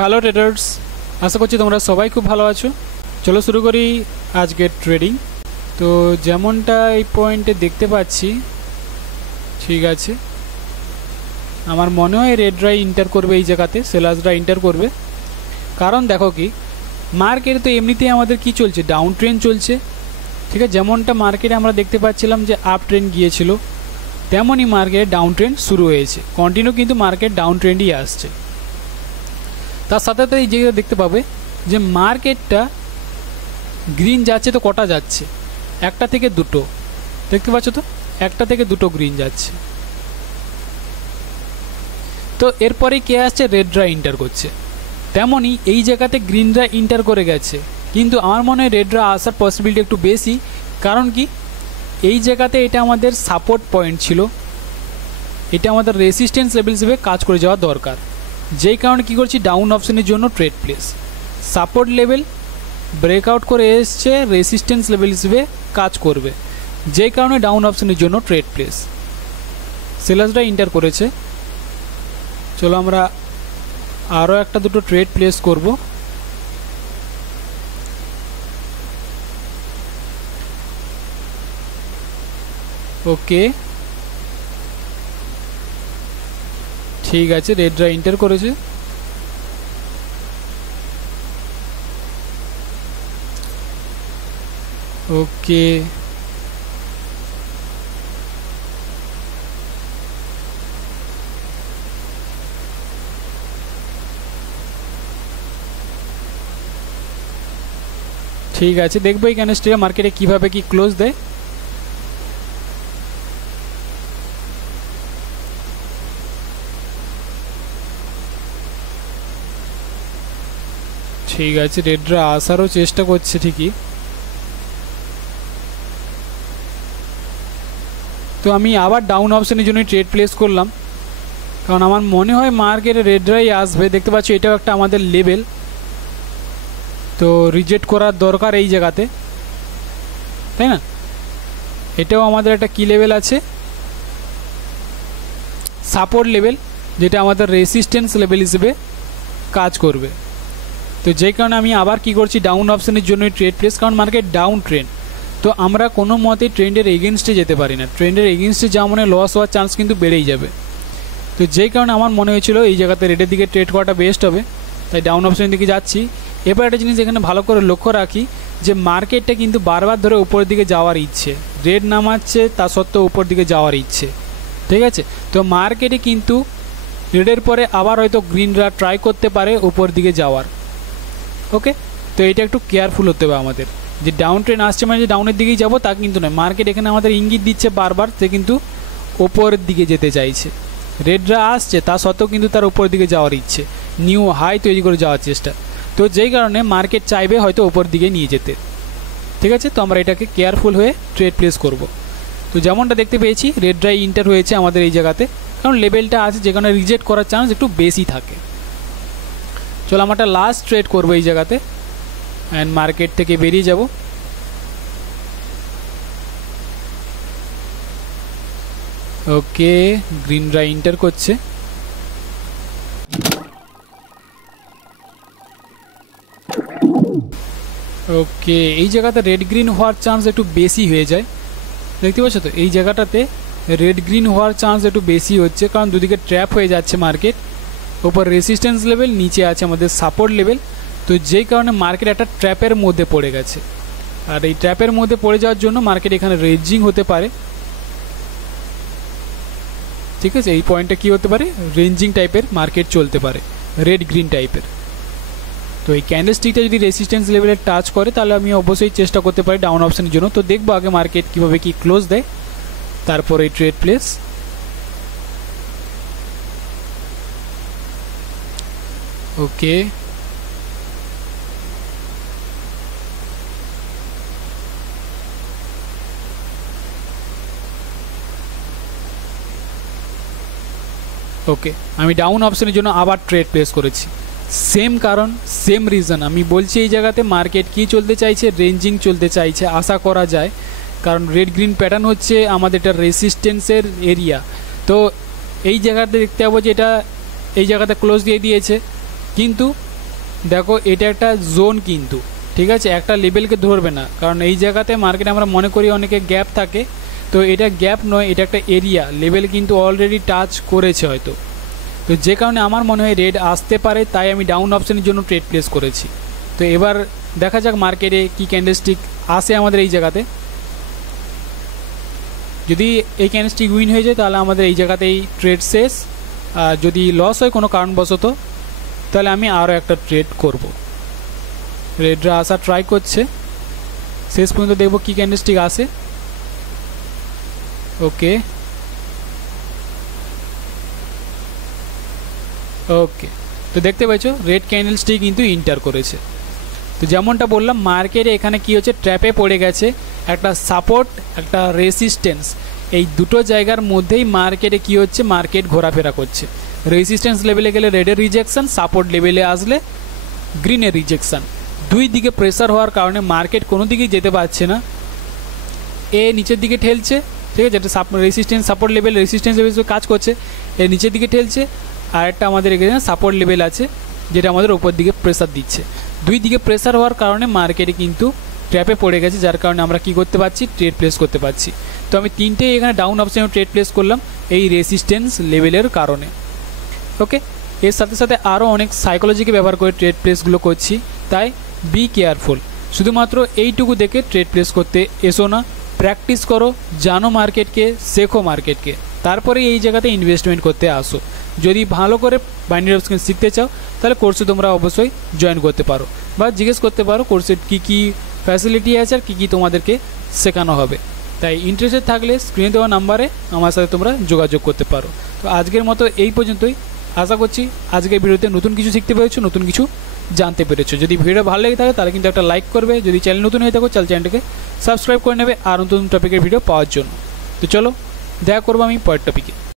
Hello traders, আশা করছি তোমরা সবাই খুব ভালো আছো। চলো শুরু করি আজকের ট্রেডিং। তো যেমনটা এই পয়েন্টে দেখতে পাচ্ছি, ঠিক আছে, আমার মনে হয় রেডরা ইন্টার করবে এই জায়গাতে, সেলার্সরা ইন্টার করবে। কারণ দেখো কি, মার্কেটে তো এমনিতেই আমাদের কি চলছে, ডাউন ট্রেন্ড চলছে, ঠিক আছে। যেমনটা মার্কেটে আমরা দেখতে পাচ্ছিলাম যে আপ ট্রেন্ড গিয়েছিল, তেমনই মার্কেটে ডাউন ট্রেন্ড শুরু হয়েছে। কন্টিনিউ কিন্তু মার্কেট ডাউন ট্রেন্ডই আসছে। তার সাথে সাথে এই জায়গায় দেখতে পাবে যে মার্কেটটা গ্রিন যাচ্ছে, তো কটা যাচ্ছে, একটা থেকে দুটো, দেখতে পাচ্ছ তো, একটা থেকে দুটো গ্রিন যাচ্ছে। তো এরপরেই কে আসছে, রেডরা ইন্টার করছে। তেমনই এই জায়গাতে গ্রিনরা ইন্টার করে গেছে, কিন্তু আমার মনে হয় রেডরা আসার পসিবিলিটি একটু বেশি। কারণ কি, এই জায়গাতে এটা আমাদের সাপোর্ট পয়েন্ট ছিল, এটা আমাদের রেসিস্ট্যান্স লেভেল হিসেবে কাজ করে যাওয়া দরকার। যেই কারণে কী করছি, ডাউন অপশনের জন্য trade place, support level breakout করে এসছে, রেসিস্ট্যান্স লেভেল হিসেবে কাজ করবে, যেই কারণে ডাউন অপশনের জন্য ট্রেড প্লেস। সেলার্সরা ইন্টার করেছে। চলো আমরা আরও একটা দুটো ট্রেড প্লেস করব। ওকে, ঠিক আছে, রেডরা ইন্টার করেছে। ওকে, ঠিক আছে, দেখবো এই ক্যান্ডেলস্টিকটা মার্কেটে কিভাবে কি ক্লোজ দেয়। ঠিক আছে, রেডরা আসারও চেষ্টা করছে ঠিকই। তো আমি আবার ডাউন অপশনের জন্য ট্রেড প্লেস করলাম, কারণ আমার মনে হয় মার্কেটে রেডরাই আসবে। দেখতে পাচ্ছি এটাও একটা আমাদের লেভেল, তো রিজেক্ট করার দরকার এই জায়গাতে, তাই না। এটাও আমাদের একটা কি লেভেল আছে, সাপোর্ট লেভেল, যেটা আমাদের রেসিস্ট্যান্স লেভেল হিসেবে কাজ করবে। তো যেই কারণে আমি আবার কি করছি, ডাউন অপশনের জন্য ট্রেড প্লেস, কারণ মার্কেট ডাউন ট্রেন্ড, তো আমরা কোনো মতে ট্রেন্ডের এগেনস্টে যেতে পারি না। ট্রেন্ডের এগেনস্টে যাওয়া মানে লস হওয়ার চান্স কিন্তু বেড়েই যাবে। তো যেই কারণে আমার মনে হয়েছিল এই জায়গাতে রেডের দিকে ট্রেড করাটা বেস্ট হবে, তাই ডাউন অপশনের দিকে যাচ্ছি। এবার একটা জিনিস এখানে ভালো করে লক্ষ্য রাখি যে মার্কেটটা কিন্তু বারবার ধরে উপরের দিকে যাওয়ার ইচ্ছে, রেড নামাচ্ছে তা সত্ত্বেও উপর দিকে যাওয়ার ইচ্ছে, ঠিক আছে। তো মার্কেটে কিন্তু রেডের পরে আবার হয়তো গ্রিনরা ট্রাই করতে পারে উপর দিকে যাওয়ার। ওকে, তো এটা একটু কেয়ারফুল হতে হবে আমাদের, যে ডাউন ট্রেন আসছে মানে যে ডাউনের দিকেই যাবো তা কিন্তু নয়। মার্কেট এখানে আমাদের ইঙ্গিত দিচ্ছে বারবার, সে কিন্তু ওপরের দিকে যেতে চাইছে। রেডরা আসছে তা সত্ত্বেও কিন্তু তার উপরের দিকে যাওয়ার ইচ্ছে, নিউ হাই তৈরি করে যাওয়ার চেষ্টা। তো যেই কারণে মার্কেট চাইবে হয়তো ওপর দিকে নিয়ে যেতে, ঠিক আছে। তো আমরা এটাকে কেয়ারফুল হয়ে ট্রেড প্লেস করব। তো যেমনটা দেখতে পেয়েছি রেডরাই ইন্টার হয়েছে আমাদের এই জায়গাতে, কারণ লেভেলটা আছে যেখানে রিজেক্ট করার চান্স একটু বেশি থাকে। চলো আমরা একটা লাস্ট ট্রেড করবো এই জায়গাতে, অ্যান্ড মার্কেট থেকে বেরিয়ে যাব। ওকে, গ্রিনরা ইন্টার করছে। ওকে, এই জায়গাতে রেড গ্রিন হওয়ার চান্স একটু বেশি হয়ে যায়, দেখতে পাচ্ছ তো। এই জায়গাটাতে রেড গ্রিন হওয়ার চান্স একটু বেশি হচ্ছে, কারণ দুদিকে ট্র্যাপ হয়ে যাচ্ছে মার্কেট। ওপর রেসিস্ট্যান্স লেভেল, নিচে আছে আমাদের সাপোর্ট লেভেল। তো যেই কারণে মার্কেট একটা ট্র্যাপের মধ্যে পড়ে গেছে, আর এই ট্র্যাপের মধ্যে পড়ে যাওয়ার জন্য মার্কেট এখানে রেঞ্জিং হতে পারে, ঠিক আছে। এই পয়েন্টটা কি হতে পারে, রেঞ্জিং টাইপের মার্কেট চলতে পারে, রেড গ্রিন টাইপের। তো এই ক্যান্ডেলস্টিকটা যদি রেসিস্ট্যান্স লেভেলে টাচ করে তাহলে আমি অবশ্যই চেষ্টা করতে পারি ডাউন অপশনের জন্য। তো দেখবো আগে মার্কেট কীভাবে কি ক্লোজ দেয়, তারপরে এই ট্রেড প্লেস। ওকে, ওকে, আমি ডাউন অপশনের জন্য আবার ট্রেড প্লেস করেছি। সেম কারণ, সেম রিজন। আমি বলছি এই জায়গাতে মার্কেট কি চলতে চাইছে, রেঞ্জিং চলতে চাইছে আশা করা যায়, কারণ রেড গ্রিন প্যাটার্ন হচ্ছে আমাদের এটা রেসিস্ট্যান্সের এরিয়া। তো এই জায়গাতে দেখতে পাবো যে এটা এই জায়গাতে ক্লোজ দিয়ে দিয়েছে, কিন্তু দেখো এটা একটা জোন কিন্তু, ঠিক আছে, একটা লেভেলকে ধরবে না, কারণ এই জায়গাতে মার্কেটে আমরা মনে করি অনেকে গ্যাপ থাকে, তো এটা গ্যাপ নয়, এটা একটা এরিয়া, লেভেল কিন্তু অলরেডি টাচ করেছে হয়তো। তো যে কারণে আমার মনে হয় রেড আসতে পারে, তাই আমি ডাউন অপশনের জন্য ট্রেড প্লেস করেছি। তো এবার দেখা যাক মার্কেটে কি ক্যান্ডেলস্টিক আসে আমাদের এই জায়গাতে। যদি এই ক্যান্ডেলস্টিক উইন হয়ে যায় তাহলে আমাদের এই জায়গাতেই ট্রেড শেষ, আর যদি লস হয় কোনো কারণবশত তাহলে আমি আরও একটা ট্রেড করব। রেডরা আসা ট্রাই করছে, শেষ পর্যন্ত দেখব কি ক্যান্ডেলস্টিক আসে। ওকে ওকে, তো দেখতে পাচ্ছো রেড ক্যান্ডেলস্টিক কিন্তু ইন্টার করেছে। তো যেমনটা বললাম মার্কেটে এখানে কি হচ্ছে, ট্র্যাপে পড়ে গেছে, একটা সাপোর্ট একটা রেসিস্ট্যান্স, এই দুটো জায়গার মধ্যেই মার্কেটে কি হচ্ছে, মার্কেট ঘোরাফেরা করছে। রেসিস্ট্যান্স লেভেলে গেলে রেডের রিজেকশন, সাপোর্ট লেভেলে আসলে গ্রিনের রিজেকশন। দুই দিকে প্রেসার হওয়ার কারণে মার্কেট কোনো দিকেই যেতে পারছে না, এ নিচের দিকে ঠেলছে, ঠিক আছে, যেটা resistance support level, resistance level কাজ করছে, এ নিচের দিকে ঠেলছে, আর একটা আমাদের এখানে সাপোর্ট লেভেল আছে যেটা আমাদের উপর দিকে প্রেসার দিচ্ছে। দুই দিকে প্রেসার হওয়ার কারণে মার্কেটে কিন্তু ট্র্যাপে পড়ে গেছে, যার কারণে আমরা কি করতে পারছি, ট্রেড প্লেস করতে পারছি। তো আমি তিনটেই এখানে ডাউন অপশনে ট্রেড প্লেস করলাম এই রেসিস্ট্যান্স লেভেলের কারণে। ওকে, এর সাথে সাথে আরও অনেক সাইকোলজিকে ব্যবহার করে ট্রেড প্লেসগুলো করছি, তাই বি কেয়ারফুল। শুধুমাত্র এইটুকু দেখে ট্রেড প্লেস করতে এসো না, প্র্যাকটিস করো, জানো মার্কেটকে, শেখো মার্কেটকে, তারপরে এই জায়গাতে ইনভেস্টমেন্ট করতে আসো। যদি ভালো করে বাইনারি অপশন শিখতে চাও তাহলে কোর্সে তোমরা অবশ্যই জয়েন করতে পারো, বা জিজ্ঞেস করতে পারো কোর্সের কী কী ফ্যাসিলিটি আছে আর কী কী তোমাদেরকে শেখানো হবে। তাই ইন্টারেস্টেড থাকলে স্ক্রিনে দেওয়া নাম্বারে আমার সাথে তোমরা যোগাযোগ করতে পারো। তো আজকের মতো এই পর্যন্তই, আশা করছি আজকের ভিডিওতে নতুন কিছু শিখতে পেরেছো, নতুন কিছু জানতে পেরেছো। যদি ভিডিও ভালো লেগে থাকে তাহলে কিন্তু একটা লাইক করবে, যদি চ্যানেল নতুন হয়ে থাকো চ্যানেলটাকে সাবস্ক্রাইব করে নেবে আর নতুন টপিকের ভিডিও পাওয়ার জন্য। তো চলো দেখা করবো আমি পরের টপিকে।